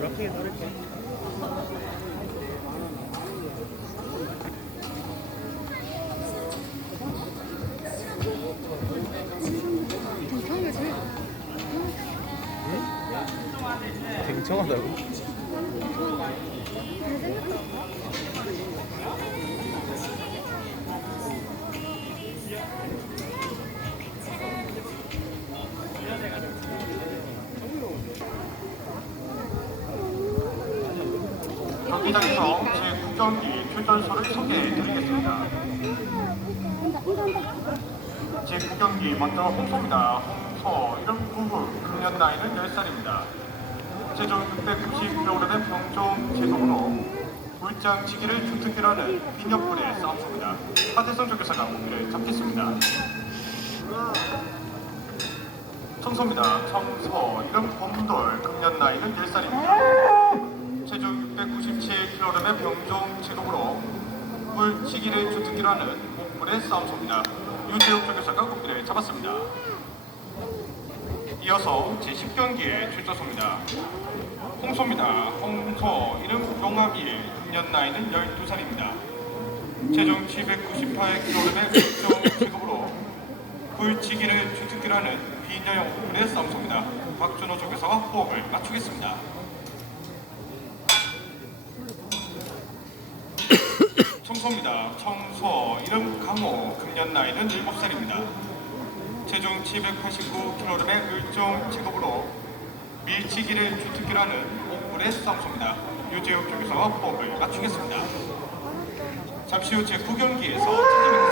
이렇게 다를게. 이상한 게 제일 쟁청하다고? 경기장에서 제9경기 출전소를 소개해드리겠습니다. 제9경기 먼저 홍소입니다. 홍소 이름 구구 금년 나이는 10살입니다. 체중 690kg의 병종 체급으로 물장치기를 주특기라는 빈옆불의 싸움입니다. 하대성 조교사가 무기를 잡겠습니다. 청소입니다. 청소 이름 곰돌 금년 나이는 10살입니다. 체중 697kg의 병종 체급으로 물치기를 주특기라는 목물의 싸움소입니다. 유재욱 조교사가 국기를 잡았습니다. 이어서 제10경기의 출전소입니다. 홍소입니다. 홍소 이름 용암이 금년 나이는 12살입니다. 체중 798kg의 병종 체급으로 불치기를 주특기라는 비녀형 목물의 싸움소입니다. 박준호 조교사와 호흡을 맞추겠습니다. 청소입니다. 청소 이름 강호 금년 나이는 7살입니다. 체중 789kg의 일종 체급으로 밀치기를 주특기라는 목물의 싸움소입니다. 유재욱 교사와 호흡을 맞추겠습니다. 잠시 후 제9경기에서 찾아뵙겠습니다.